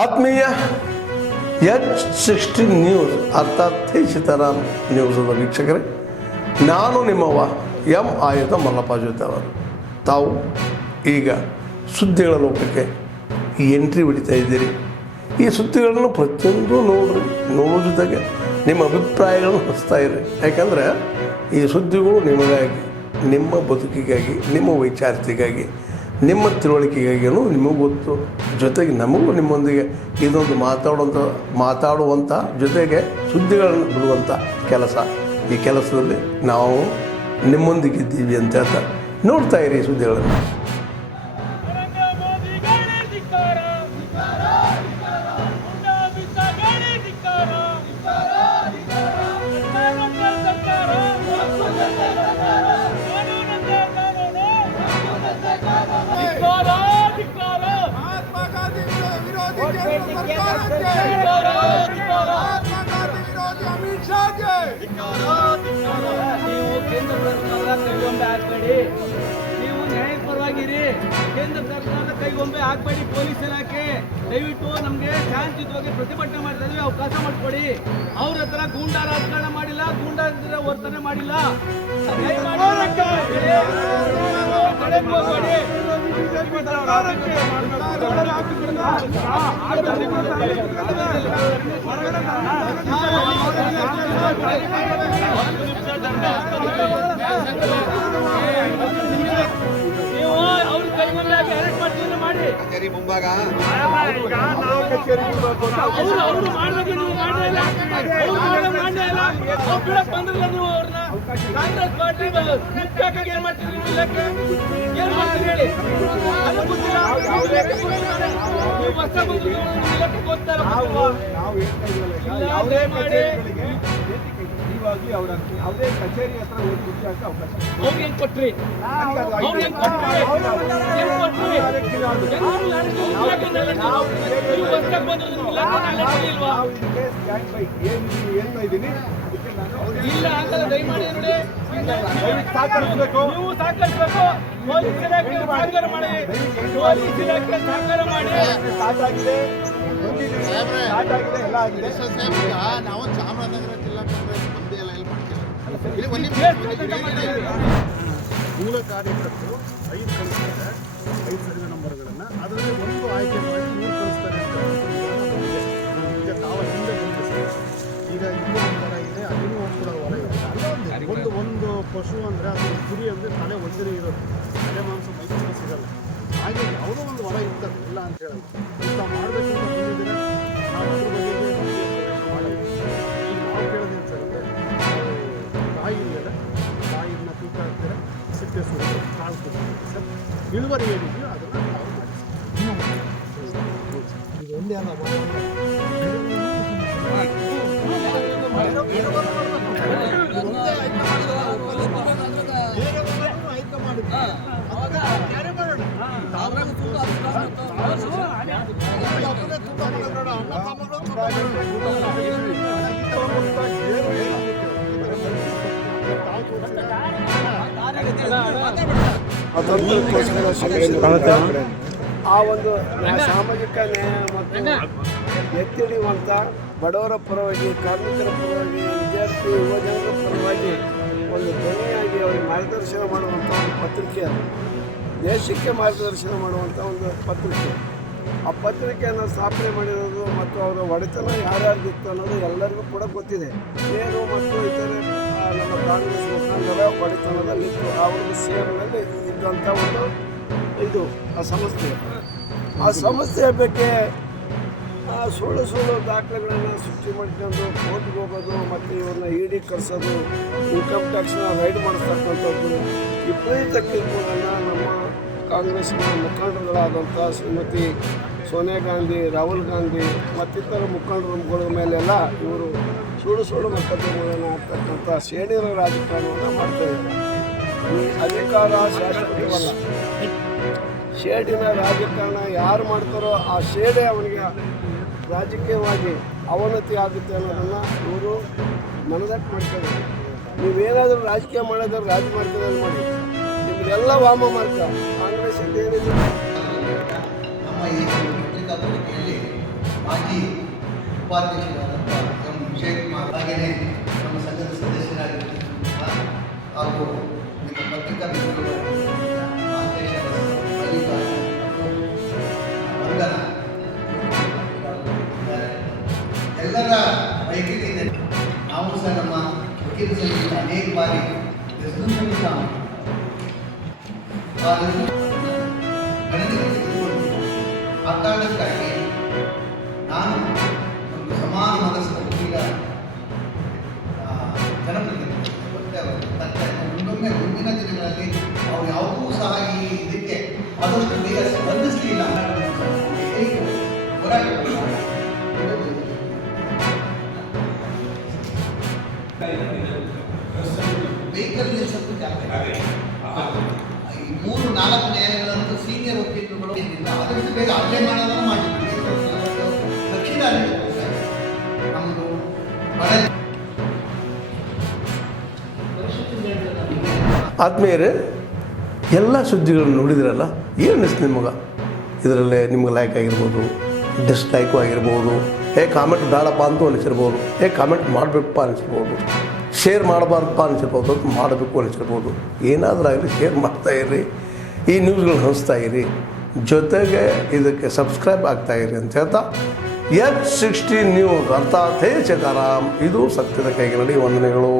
ಆತ್ಮೀಯ H16 news ಅರ್ಥಾತ್ ಸೀತಾರಾಮ್ ನ್ಯೂಸದ ವೀಕ್ಷಕರೇ, ನಾನು ನಿಮ್ಮವ ಎಂ ಆಯುಧ ಮಲ್ಲಪ್ಪ ಜೊತೆ ಅವರು. ತಾವು ಈಗ ಸುದ್ದಿಗಳ ಲೋಕಕ್ಕೆ ಎಂಟ್ರಿ ಹೊಡಿತಾ ಇದ್ದೀರಿ. ಈ ಸುದ್ದಿಗಳನ್ನು ಪ್ರತಿಯೊಂದು ನೋಡೋ ಜೊತೆಗೆ ನಿಮ್ಮ ಅಭಿಪ್ರಾಯಗಳನ್ನು ಹಚ್ತಾ ಇರಿ. ಯಾಕಂದರೆ ಈ ಸುದ್ದಿಗಳು ನಿಮಗಾಗಿ, ನಿಮ್ಮ ಬದುಕಿಗಾಗಿ, ನಿಮ್ಮ ವೈಚಾರಿಕೆಗಾಗಿ, ನಿಮ್ಮ ತಿಳುವಳಿಕೆಗಾಗಿಯೂ ನಿಮಗೂ ಗೊತ್ತು, ಜೊತೆಗೆ ನಮಗೂ ನಿಮ್ಮೊಂದಿಗೆ ಇದೊಂದು ಮಾತಾಡುವಂಥ ಜೊತೆಗೆ ಸುದ್ದಿಗಳನ್ನು ಬಿಡುವಂಥ ಕೆಲಸ. ಈ ಕೆಲಸದಲ್ಲಿ ನಾವು ನಿಮ್ಮೊಂದಿಗಿದ್ದೀವಿ ಅಂತ ಹೇಳ್ತಾ ನೋಡ್ತಾ ಇರಿ ಸುದ್ದಿಗಳನ್ನು. ನೀವು ಕೇಂದ್ರ ಸರ್ಕಾರದ ಕೈಗೊಂಬೆ ಹಾಕಬೇಡಿ, ನೀವು ನ್ಯಾಯದ ಪರವಾಗಿರಿ. ಕೇಂದ್ರ ಸರ್ಕಾರದ ಕೈಗೊಂಬೆ ಹಾಕಬೇಡಿ. ಪೊಲೀಸ್ ಇಲಾಖೆ ದಯವಿಟ್ಟು ನಮಗೆ ಶಾಂತಿಯುತವಾಗಿ ಪ್ರತಿಭಟನೆ ಮಾಡ್ತಾ ಇದ್ವಿ, ಅವಕಾಶ ಮಾಡಿಕೊಡಿ. ಅವ್ರ ಹತ್ರ ಗೂಂಡಾ ರಾಜಕಾರಣ ಮಾಡಿಲ್ಲ, ಗೂಂಡಾ ವರ್ತನೆ ಮಾಡಿಲ್ಲ. ನೀವು ಅವ್ರ ಕೈಗೊಂಬೆ ಅರೆಸ್ಟ್ ಮಾಡ್ತೀವಿ ಮಾಡಿ ಮುಂಭಾಗ ಅವರು ಮಾಡಬೇಕು. ನೀವು ಮಾಡಲಿಲ್ಲ, ಬಿಡಕ್ ಬಂದ್ರಲ್ಲ ನೀವು ಅವ್ರನ್ನ. ಕಾಂಗ್ರೆಸ್ ಪಾರ್ಟಿ ಮುಖ್ಯವಾಗಿ ಏನ್ ಮಾಡ್ತೀರಿ? ಇಲಾಖೆ ಏನ್ ಮಾಡ್ತೀರಿ ಹೇಳಿ? ಅದು ಗೊತ್ತಿಲ್ಲ. ನೀವು ಹೊಸ ಬಂದು ಇಲಾಖೆ ಗೊತ್ತಾರ ಮಾಡಿ ಯಾವುದೇ ಕಚೇರಿ ಹತ್ರ ಹೋಗಿ ದುಡ್ಡು ಹಾಕಿ ಅವಕಾಶ ಅವ್ರಿಗೆ ಹೆಂಗ್ ಕೊಟ್ರಿ? ಅವ್ರಿಗೆ ಹೆಂಗ್ ಕೊಟ್ರಿ? ಹೇಳ್ತಾ ಇದ್ದೀನಿ. ಇಲ್ಲ ಆಗಲ್ಲ, ದಯಮಾಡಿ ನೋಡಿ, ನೀವು ಸಹಕರಿಸಬೇಕು. ಪೊಲೀಸ್ ಇಲಾಖೆ ಸಹಕಾರ ಮಾಡಿ, ಪೊಲೀಸ್ ಇಲಾಖೆ ಸಹಕಾರ ಮಾಡಿ. ಸಾಕಾಗಿದೆ, ಎಲ್ಲ ಆಗಿದೆ. ನಾವು ಚಾಮರಾಜನಗರ ಜಿಲ್ಲಾ ಕಾಂಗ್ರೆಸ್ ಮಂದಿ ಎಲ್ಲ ಇಲ್ಲಿ ಮಾಡ್ತೀವಿ. ಮೂಲ ಕಾರ್ಯಕರ್ತರು 5 ಕಳಿಸ್ತಾರೆ, 5 ಸರ್ವೆ ನಂಬರ್ಗಳನ್ನು. ಅದರಲ್ಲಿ ಒಂದು ಆಯ್ಕೆ ಮಾಡಿ 3 ಕಳಿಸ್ತಾರೆ ಅಂತ ಈಗ ತಾವು ಹಿಂದೆ ಬಂದಿದೆ. ಈಗ ಇನ್ನೂ ಒಂದು ವರ ಇದೆ, ಅದನ್ನೂ ಒಂದು ಕೂಡ ವರ ಇದೆ. ಅಲ್ಲೊಂದು ಒಂದು ಪಶು ಅಂದರೆ ಅದು ಕುರಿ ಅಂದರೆ ತಲೆ ಒಂದೇ ಇರೋದು, ತಲೆ ಮಾಂಸ ಮೈಸೂರು ಸಿಗಲ್ಲ. ಹಾಗೆ ಯಾವುದೋ ಒಂದು ವರ ಇರ್ತದೆ, ಇಲ್ಲ ಅಂತ ಹೇಳಲ್ಲ. ಇಂಥ ಮಾಡಬೇಕು ಅಂತ ಬಂದಿದ್ದೀರ, ನಾವು ಅದ್ರ ಬಗ್ಗೆ ಪ್ರವೇಶ ಮಾಡಲ್ಲ. ಈಗ ನಾವು ಕೇಳೋದೇನು ಸರ್ ಅಂದರೆ, ಕಾಯಿ ಇದೆಯಲ್ಲ, ಕಾಯಿನ ತೂಕ ಹಾಕ್ತಾರೆ, ಸಿಪ್ಪೆ ಸುರಿದು ಕಾಳು ಕೊಡ್ತೀವಿ ಸರ್. ಇಳುವರಿ ಏನಿದೆಯೋ ಅದನ್ನು ನಾವು ಮಾಡಿಸ್ತೀವಿ. ಇದು ಒಂದೇ ಅಲ್ಲ, ಆ ಒಂದು ಸಾಮಾಜಿಕ ನ್ಯಾಯ ಮತ್ತು ಎತ್ತಿ ಹಿಡಿಯುವಂಥ ಬಡವರ ಪರವಾಗಿ, ಕಾರ್ಮಿಕರ ಪರವಾಗಿ, ವಿದ್ಯಾರ್ಥಿ ಯುವಜನರ ಪರವಾಗಿ ಒಂದು ಧ್ವನಿಯಾಗಿ ಅವರಿಗೆ ಮಾರ್ಗದರ್ಶನ ಮಾಡುವಂಥ ಒಂದು ಪತ್ರಿಕೆ, ದೇಶಕ್ಕೆ ಮಾರ್ಗದರ್ಶನ ಮಾಡುವಂಥ ಒಂದು ಪತ್ರಿಕೆ. ಆ ಪತ್ರಿಕೆಯನ್ನು ಸ್ಥಾಪನೆ ಮಾಡಿರೋದು ಮತ್ತು ಅವರ ಒಡೆತನ ಯಾರ್ಯಾರ್ದಿತ್ತು ಅನ್ನೋದು ಎಲ್ಲರಿಗೂ ಕೂಡ ಗೊತ್ತಿದೆ. ನೇರು ಮತ್ತು ಇತರೆ ನಮ್ಮ ಕಾಂಗ್ರೆಸ್ ಮುಖಂಡರ ಒಡೆತನದಲ್ಲಿತ್ತು. ಆ ಒಂದು ಸೇವೆಯಲ್ಲಿ ಇದ್ದಂಥ ಒಂದು ಇದು ಆ ಸಂಸ್ಥೆಯ ಬಗ್ಗೆ ಸುಳ್ಳು ದಾಖಲೆಗಳನ್ನು ಸೃಷ್ಟಿ ಮಾಡ್ಕೊಂಡು ಕೋರ್ಟ್ಗೆ ಹೋಗೋದು ಮತ್ತು ಇವ್ರನ್ನ ಇಡಿ ಕರೆಸೋದು, ಇನ್ಕಮ್ ಟ್ಯಾಕ್ಸ್ನ ರೈಡ್ ಮಾಡಿಸ್ತಕ್ಕಂಥದ್ದು, ವಿಪರೀತ ಕಿರುಕುಳನ್ನು ನಮ್ಮ ಕಾಂಗ್ರೆಸ್ನ ಮುಖಂಡರುಗಳಾದಂಥ ಶ್ರೀಮತಿ ಸೋನಿಯಾ ಗಾಂಧಿ, ರಾಹುಲ್ ಗಾಂಧಿ ಮತ್ತಿತರ ಮುಖಂಡರುಗಳ ಮೇಲೆಲ್ಲ ಇವರು ಸುಳ್ಳು ಮೊಕದ್ದಮೆಗಳನ್ನು ಆಗ್ತಕ್ಕಂಥ ಶ್ರೇಣಿಯರ ರಾಜಕಾರಣವನ್ನು ಮಾಡ್ತಾಯಿದ್ದಾರೆ. ಈ ಅಧಿಕಾರ ಶಾಶ್ವತವಲ್ಲ. ಶೇಡಿನ ರಾಜಕಾರಣ ಯಾರು ಮಾಡ್ತಾರೋ ಆ ಶೇಡೇ ಅವನಿಗೆ ರಾಜಕೀಯವಾಗಿ ಅವನತಿ ಆಗುತ್ತೆ ಅನ್ನೋದನ್ನು ಇವರು ಮನದಟ್ಟು ಮಾಡ್ತಾರೆ. ನೀವೇನಾದರೂ ರಾಜಕೀಯ ಮಾಡೋದಾದ್ರೆ ರಾಜಮಾರ್ಗದಲ್ಲಿ ಮಾಡಿ, ನಿಮಗೆಲ್ಲ ವಾಮ ಮಾರ್ಗ. ಕಾಂಗ್ರೆಸ್ ಏನಿದೆ ನಮ್ಮ ಈ ಪತ್ರಿಕಾ ಪತ್ರಿಕೆಯಲ್ಲಿ ಮಾಜಿ ಉಪಾಧ್ಯಕ್ಷರಾದಂಥ ಎಂ ವಿಜಯಕುಮಾರ್, ಹಾಗೆಯೇ ನಮ್ಮ ಸಂಘದ ಸದಸ್ಯರಾಗಿರ್ತಕ್ಕಂಥ ಹಾಗೂ ನಿಮ್ಮ ಪತ್ರಿಕಾ ಮಿತ್ರರು ಮಾತೇಶ ಮಲ್ಲಿಕಾರ್ಜುನ್ ವಂದನ ಎಲ್ಲರ ವೈಯಕ್ತಿಕ ನಾವು ಸಹ ನಮ್ಮ ವಕೀಲ ಸಂಘದಿಂದ ಅನೇಕ ಬಾರಿ ರೆಸಲ್ಯೂಷನ್ ಸಹ ಗಣನೆಗೆ ತೆಗೆದುಕೊಂಡು ಆ ಕಾರಣಕ್ಕಾಗಿ ನಾನು ಒಂದು ಸಮಾನ ಮನಸ್ಸಿನ ವಕೀಲ ಜನಪ್ರತಿನಿಧಿ ಮತ್ತೆ ಮುಂದೊಮ್ಮೆ ಮುಂದಿನ ದಿನಗಳಲ್ಲಿ ಅವ್ರು ಯಾವುದೂ ಸಹ ಈ ಇದಕ್ಕೆ ಆದಷ್ಟು ಬೇಗ ಸ್ಪಂದಿಸಲಿಲ್ಲ ಹೋರಾಟ ವೆಹಿಕಲ್ ನಿಲ್ಲಿಸೋದು ಜಾಗ ಈ 3-4 ನ್ಯಾಯಾಲಯಗಳಂತೂ ಸೀನಿಯರ್ ವಕೀಲರುಗಳು ಏನಿಲ್ಲ ಆದಷ್ಟು ಬೇಗ ಅರ್ಜೆ ಮಾಡೋದನ್ನು ಮಾಡಿದ್ವಿ. ದಕ್ಷಿಣ ನಮ್ಮದು ಆದ್ಮೇಲೆ ಎಲ್ಲ ಸುದ್ದಿಗಳನ್ನು ನೋಡಿದ್ರಲ್ಲ, ಏನು ಅನಿಸ್ತು ನಿಮಗೆ? ಇದರಲ್ಲೇ ನಿಮ್ಗೆ ಲೈಕ್ ಆಗಿರ್ಬೋದು, ಡಿಸ್ಲೈಕು ಆಗಿರ್ಬೋದು, ಕಾಮೆಂಟ್ ಬೇಡಪ್ಪ ಅಂತೂ ಅನಿಸಿರ್ಬೋದು, ಕಾಮೆಂಟ್ ಮಾಡಬೇಕಪ್ಪ ಅನಿಸಿರ್ಬೋದು, ಶೇರ್ ಮಾಡಬಾರ್ದಪ್ಪ ಅನಿಸಿರ್ಬೋದು, ಮಾಡಬೇಕು ಅನಿಸಿರ್ಬೋದು. ಏನಾದರೂ ಆಗಲಿ ಶೇರ್ ಮಾಡ್ತಾಯಿರಿ, ಈ ನ್ಯೂಸ್ಗಳನ್ನ ಹಂಚ್ತಾ ಇರಿ, ಜೊತೆಗೆ ಇದಕ್ಕೆ ಸಬ್ಸ್ಕ್ರೈಬ್ ಆಗ್ತಾಯಿರಿ ಅಂತ ಹೇಳ್ತಾ H16 ನ್ಯೂಸ್ ಅರ್ಥಾತ್ ಹೇ ಚಕಾರಾಮ್, ಇದು ಸತ್ಯದ ಕೈಗೆ ನಡಿ. ವಂದನೆಗಳು.